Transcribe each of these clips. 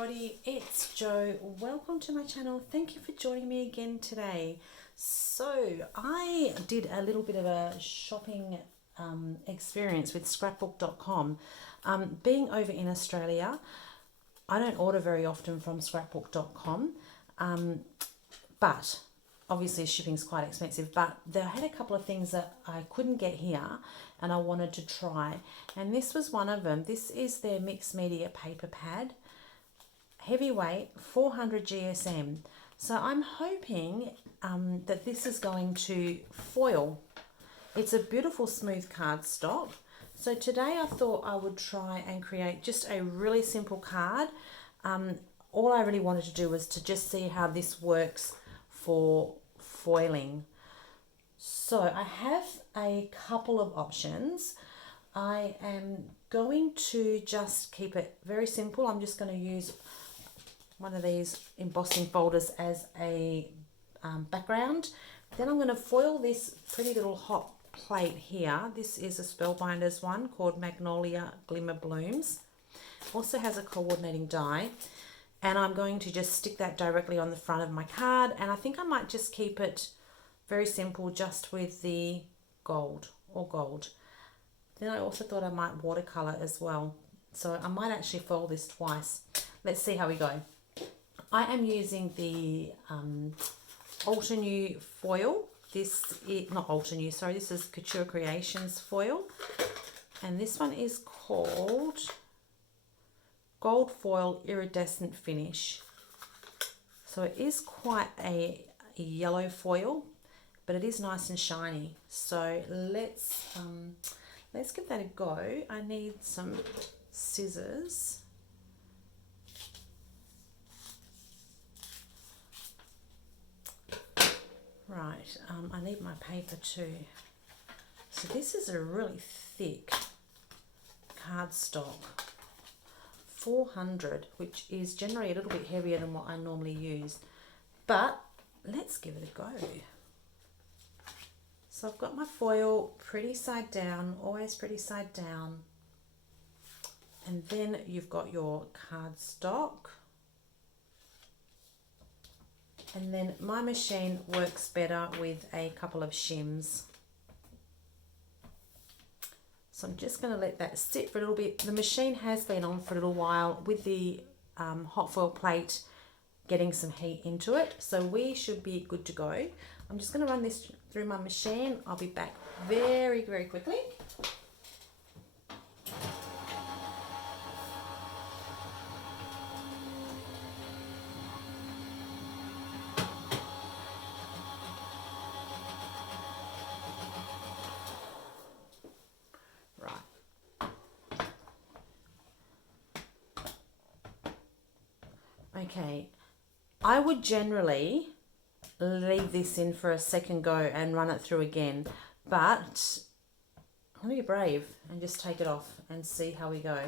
everybody, it's Jo. Welcome to my channel. Thank you for joining me again today. So I did a little bit of a shopping experience with scrapbook.com. Being over in Australia, I don't order very often from scrapbook.com, but obviously shipping's quite expensive, but they had a couple of things that I couldn't get here and I wanted to try, and this was one of them. This is their mixed media paper pad, heavyweight, 400 GSM. So I'm hoping that this is going to foil. It's a beautiful smooth cardstock. So today I thought I would try and create just a really simple card. All I really wanted to do was to just see how this works for foiling. So I have a couple of options. I am going to just keep it very simple. I'm just going to use one of these embossing folders as a background. Then I'm going to foil this pretty little hot plate here. This is a Spellbinders one called Magnolia Glimmer Blooms. Also has a coordinating die. And I'm going to just stick that directly on the front of my card. And I think I might just keep it very simple, just with the gold or gold. Then I also thought I might watercolor as well. So I might actually foil this twice. Let's see how we go. I am using the Altenew foil. This is not Altenew, sorry, this is Couture Creations foil. And this one is called Gold Foil Iridescent Finish. So it is quite a yellow foil, but it is nice and shiny. So let's give that a go. I need some scissors. Right, I need my paper too. So this is a really thick cardstock, 400, which is generally a little bit heavier than what I normally use. But let's give it a go. So I've got my foil pretty side down, always pretty side down. And then you've got your cardstock. And then my machine works better with a couple of shims. So I'm just going to let that sit for a little bit. The machine has been on for a little while with the hot foil plate getting some heat into it. So we should be good to go. I'm just going to run this through my machine. I'll be back very, very quickly. Okay, I would generally leave this in for a second go and run it through again, but I'm going to be brave and just take it off and see how we go.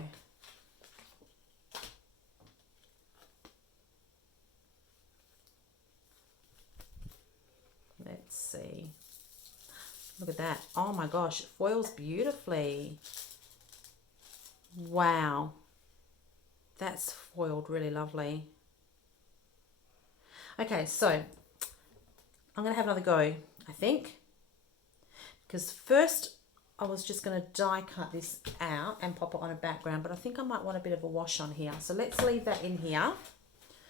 Let's see. Look at that. Oh my gosh, it foils beautifully. Wow. That's foiled really lovely. Okay, so I'm going to have another go, I think. Because first I was just going to die cut this out and pop it on a background, but I think I might want a bit of a wash on here. So let's leave that in here.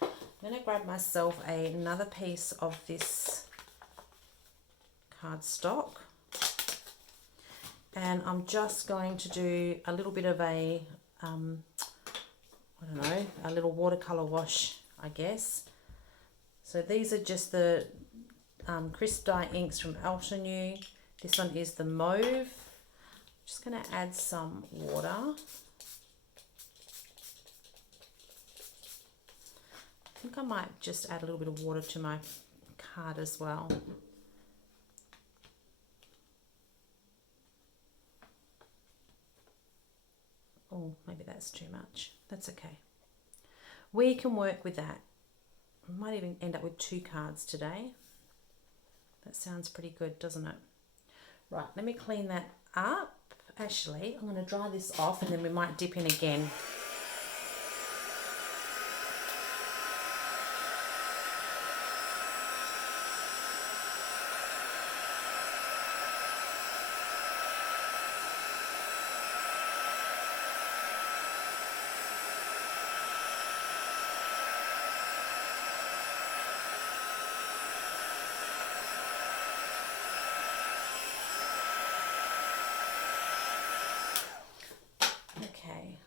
I'm going to grab myself another piece of this cardstock. And I'm just going to do a little bit of a, I don't know, a little watercolor wash, I guess. So these are just the crisp dye inks from Altenew. This one is the mauve. I'm just going to add some water. I think I might just add a little bit of water to my card as well. Oh, maybe that's too much. That's okay. We can work with that. I might even end up with 2 cards today. That sounds pretty good, doesn't it? Right, let me clean that up. Actually, I'm going to dry this off and then we might dip in again.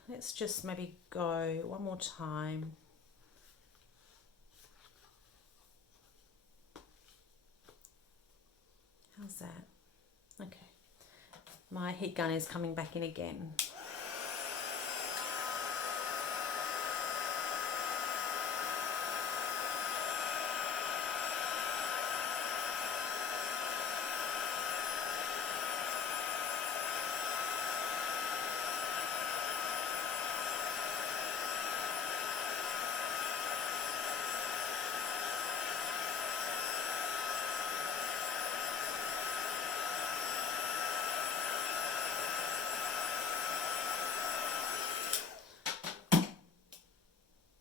let's just maybe go one more time. How's that? Okay. My heat gun is coming back in again.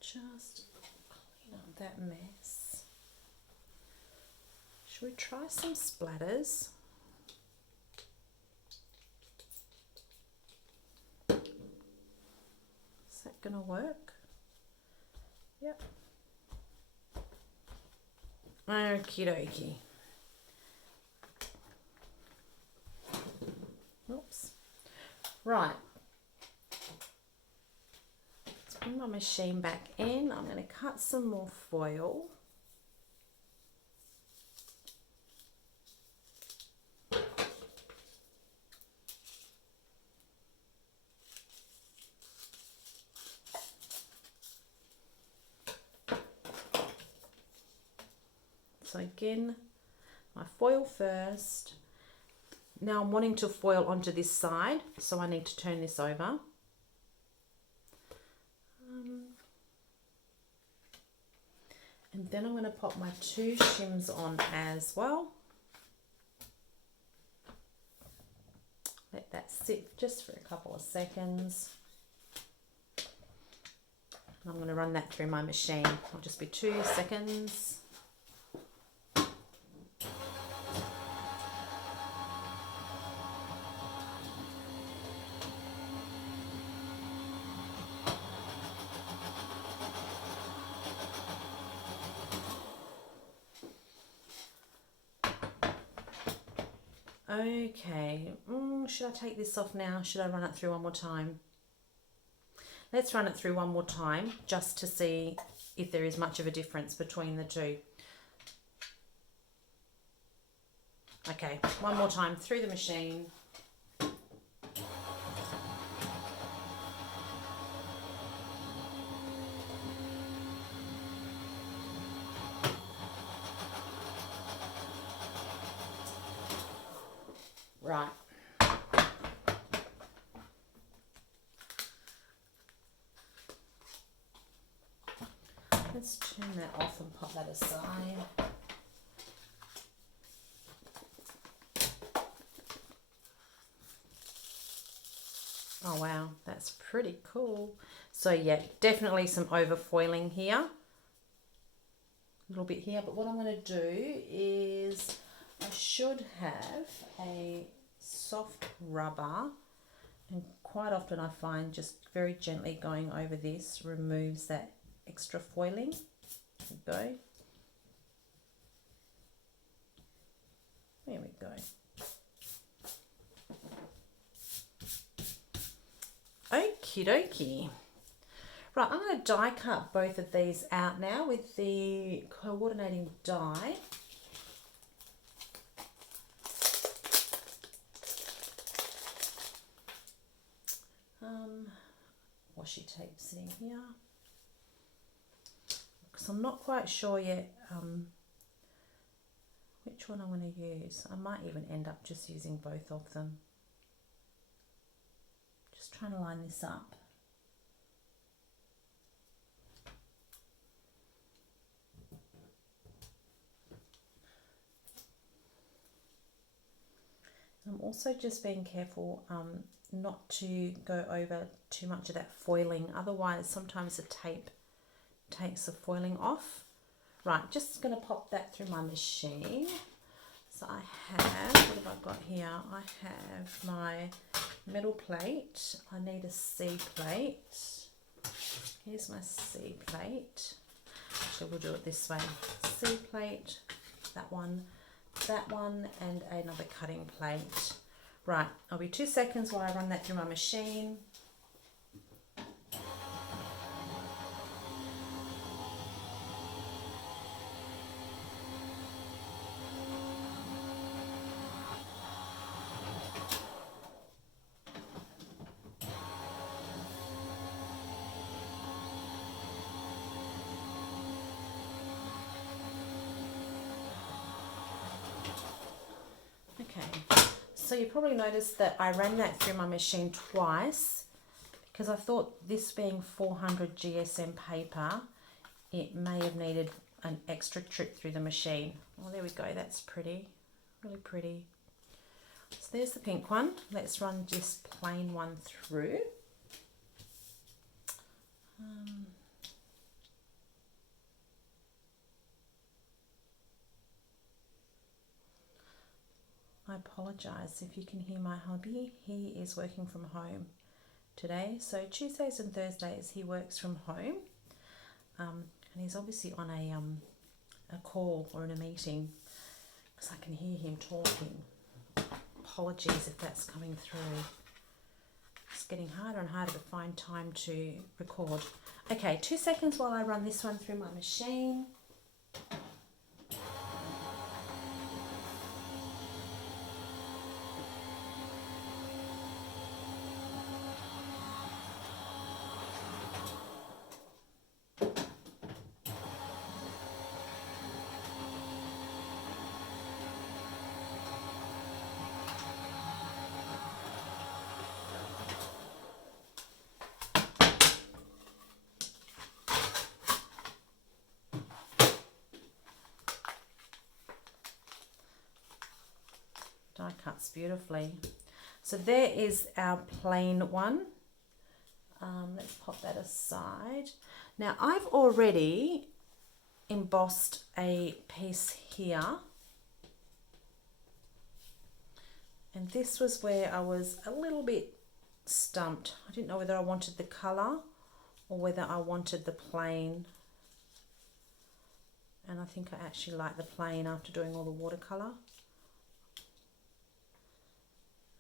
Just clean up that mess. Should we try some splatters? Is that gonna work? Yep. Okie dokie. Oops. Right. Bring my machine back in. I'm going to cut some more foil. So again, my foil first. Now I'm wanting to foil onto this side, so I need to turn this over. And then I'm going to pop my 2 shims on as well. Let that sit just for a couple of seconds. I'm going to run that through my machine. It'll just be 2 seconds. Okay, should I take this off now? Should I run it through one more time? Let's run it through one more time just to see if there is much of a difference between the two. Okay, one more time through the machine. Right. Let's turn that off and pop that aside. Oh wow, that's pretty cool. So yeah, definitely some overfoiling here. A little bit here, but what I'm going to do is I should have a soft rubber, and quite often I find just very gently going over this removes that extra foiling. There we go. There we go. Okie dokie. Right, I'm going to die cut both of these out now with the coordinating die. Washi tape sitting here. Because I'm not quite sure yet which one I'm going to use. I might even end up just using both of them. Just trying to line this up. I'm also just being careful not to go over too much of that foiling, otherwise sometimes the tape takes the foiling off. Right, just going to pop that through my machine. So I have, what have I got here? I have my metal plate. I need a C plate. Here's my C plate. Actually, we'll do it this way. C plate, that one, and another cutting plate. Right, I'll be 2 seconds while I run that through my machine. So you probably noticed that I ran that through my machine twice because I thought this being 400 GSM paper, it may have needed an extra trip through the machine. Oh, there we go. That's pretty, really pretty. So there's the pink one. Let's run this plain one through. I apologise if you can hear my hubby. He is working from home today. So Tuesdays and Thursdays he works from home. And he's obviously on a call or in a meeting because I can hear him talking. Apologies if that's coming through. It's getting harder and harder to find time to record. Okay, 2 seconds while I run this one through my machine. Die cuts beautifully. So there is our plain one. Let's pop that aside. Now I've already embossed a piece here. And this was where I was a little bit stumped. I didn't know whether I wanted the colour or whether I wanted the plain. And I think I actually like the plain after doing all the watercolour.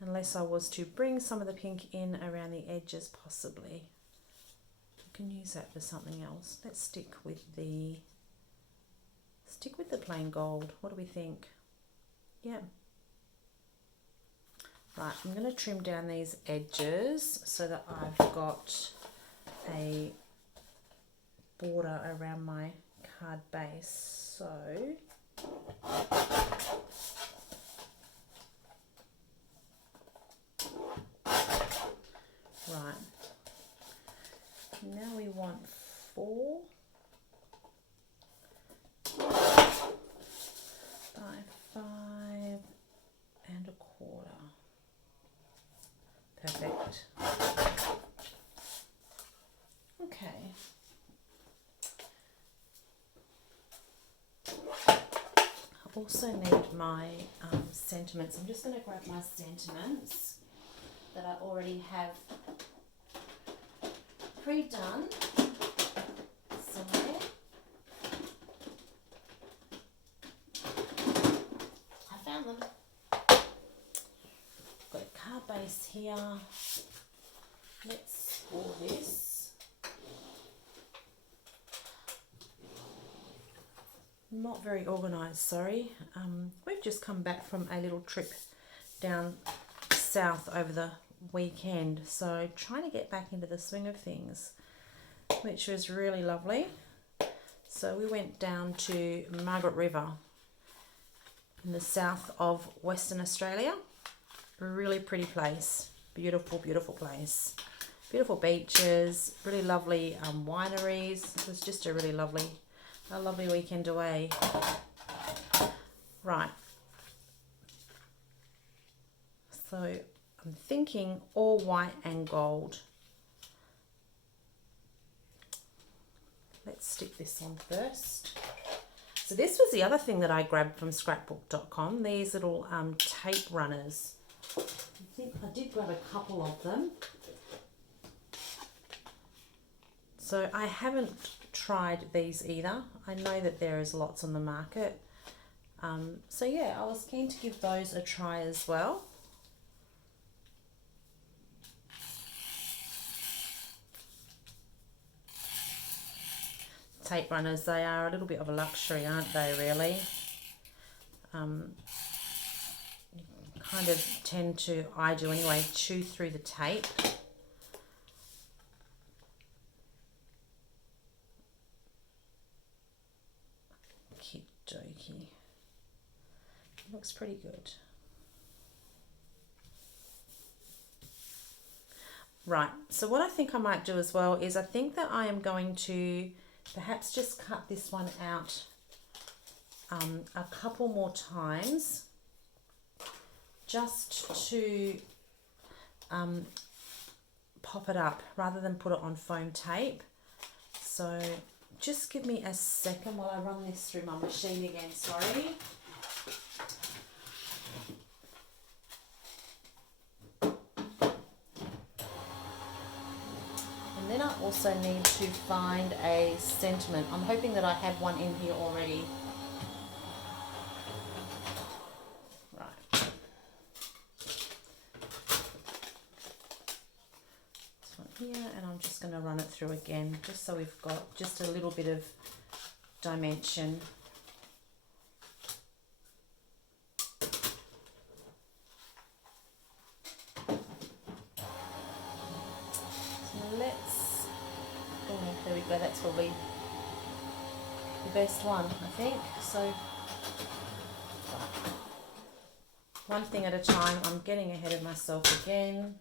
Unless I was to bring some of the pink in around the edges, possibly. I can use that for something else. Let's stick with the plain gold. What do we think? Yeah. Right, I'm going to trim down these edges so that I've got a border around my card base. So right, now we want 4 by 5 and a quarter. Perfect. Okay. I also need my sentiments. I'm just going to grab my sentiments that I already have pre-done somewhere. I found them. Got a card base here. Let's score this. Not very organised, sorry. We've just come back from a little trip down south over the weekend, so trying to get back into the swing of things, which was really lovely. So we went down to Margaret River in the south of Western Australia. Really pretty place. Beautiful, beautiful place. Beautiful beaches, really lovely wineries. It was just a really lovely weekend away. Right. So I'm thinking all white and gold. Let's stick this on first. So this was the other thing that I grabbed from scrapbook.com, these little tape runners. I think I did grab a couple of them. So I haven't tried these either. I know that there is lots on the market. So yeah, I was keen to give those a try as well. Tape runners, they are a little bit of a luxury, aren't they, really? You kind of tend to, I do anyway, chew through the tape. Okey-dokey. Looks pretty good. Right, so what I think I might do as well is I think that I am going to perhaps just cut this one out a couple more times just to pop it up rather than put it on foam tape. So just give me a second while I run this through my machine again, sorry. And then I also need to find a sentiment. I'm hoping that I have one in here already. Right. This one here, and I'm just going to run it through again, just so we've got just a little bit of dimension. There we go, that's probably the best one, I think. So, one thing at a time. I'm getting ahead of myself again.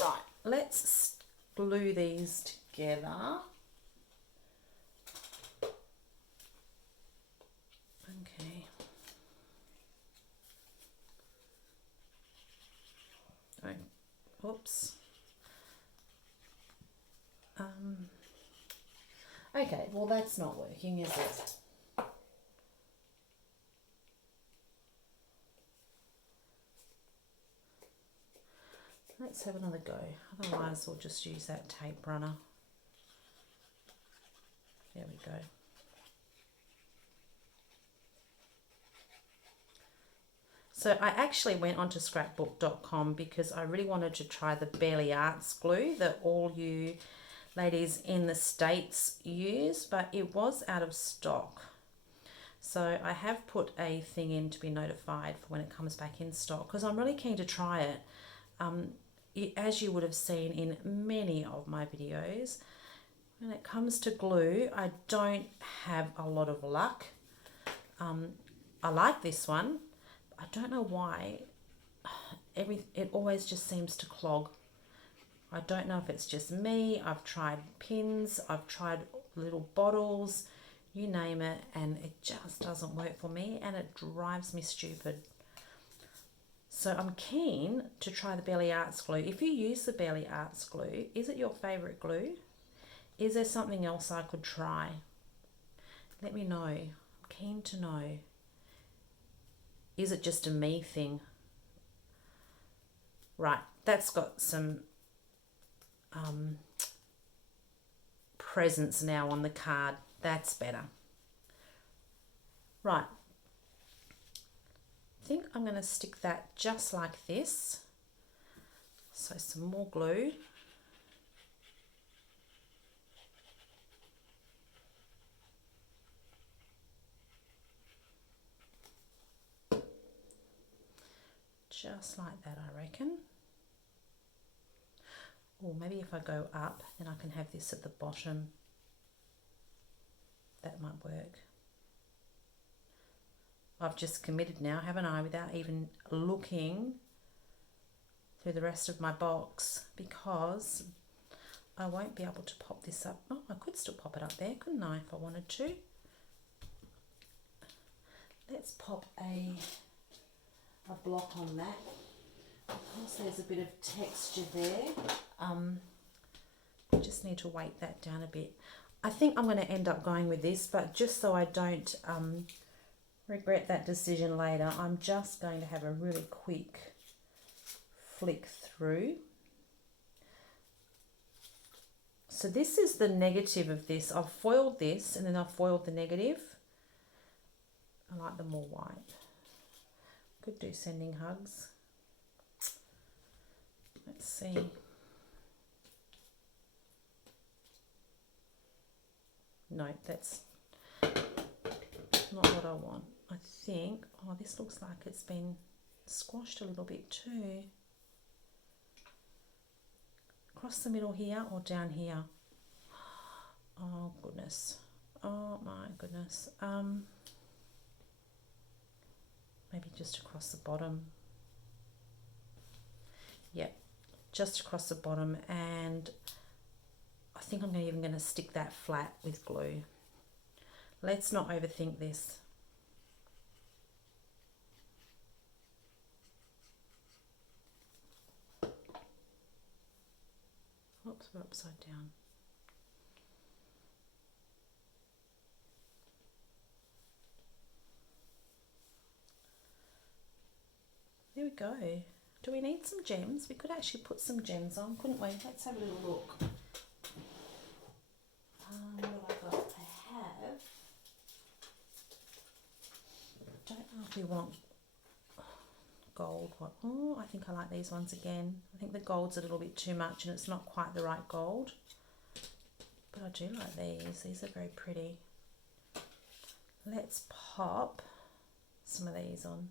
Right, let's glue these together. Okay. Oops. Okay, well that's not working, is it? Let's have another go. Otherwise, we'll just use that tape runner. There we go. So I actually went onto scrapbook.com because I really wanted to try the Barely Arts glue that all you ladies in the States use, but it was out of stock. So I have put a thing in to be notified for when it comes back in stock because I'm really keen to try it. As you would have seen in many of my videos, when it comes to glue, I don't have a lot of luck. I like this one. I don't know why it always just seems to clog. I don't know if it's just me. I've tried pins, I've tried little bottles, you name it, and it just doesn't work for me and it drives me stupid. So I'm keen to try the Barely Arts glue. If you use the Barely Arts glue, is it your favourite glue? Is there something else I could try? Let me know. I'm keen to know. Is it just a me thing? Right, that's got some presence now on the card. That's better. Right. I think I'm going to stick that just like this. So some more glue. Just like that, I reckon. Or maybe if I go up, then I can have this at the bottom. That might work. I've just committed now, haven't I, without even looking through the rest of my box, because I won't be able to pop this up. Oh, I could still pop it up there, couldn't I, if I wanted to? Let's pop a block on that. Of course, there's a bit of texture there. I just need to weight that down a bit. I think I'm going to end up going with this, but just so I don't regret that decision later, I'm just going to have a really quick flick through. So this is the negative of this. I've foiled this and then I've foiled the negative. I like them more white. Could do sending hugs. Let's see. No, that's not what I want. I think, oh, this looks like it's been squashed a little bit too. Across the middle here or down here? Oh goodness. Oh my goodness. Maybe just across the bottom. Yep, just across the bottom, and I think I'm even going to stick that flat with glue. Let's not overthink this. Oops, we're upside down. There we go. Do we need some gems? We could actually put some gems on, couldn't we? Let's have a little look. What have I got? I have... don't know if we want gold one. Oh, I think I like these ones again. I think the gold's a little bit too much and it's not quite the right gold. But I do like these. These are very pretty. Let's pop some of these on.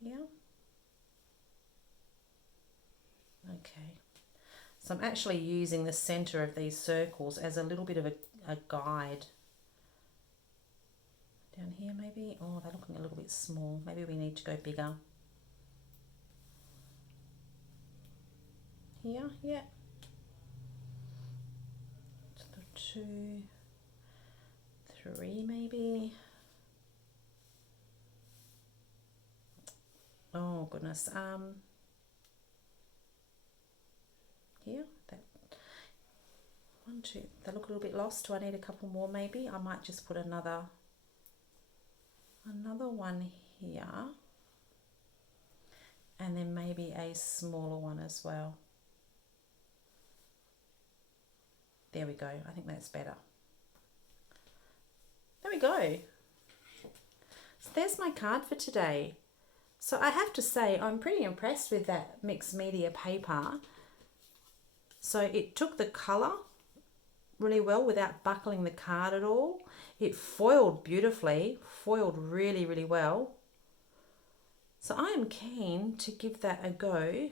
Yeah. Okay. So I'm actually using the center of these circles as a little bit of a guide. Down here maybe. Oh, they're looking a little bit small. Maybe we need to go bigger. Here, yeah. 2, 3 maybe. Oh goodness. Here, that 1, 2. They look a little bit lost. Do I need a couple more maybe? I might just put another one here, and then maybe a smaller one as well. There we go. I think that's better. There we go. So there's my card for today. So I have to say I'm pretty impressed with that mixed media paper. So it took the colour really well without buckling the card at all. It foiled beautifully, foiled really, really well. So I am keen to give that a go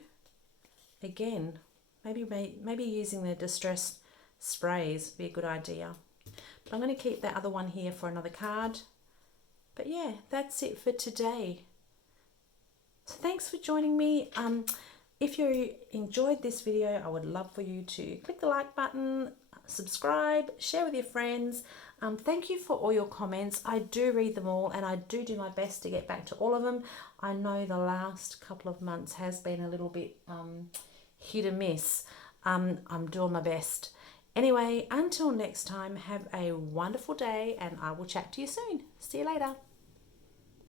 again. Maybe using the distress sprays would be a good idea. But I'm going to keep that other one here for another card. But yeah, that's it for today. So thanks for joining me. If you enjoyed this video, I would love for you to click the like button, subscribe, share with your friends. Thank you for all your comments. I do read them all and I do my best to get back to all of them. I know the last couple of months has been a little bit hit or miss. I'm doing my best. Anyway, until next time, have a wonderful day and I will chat to you soon. See you later.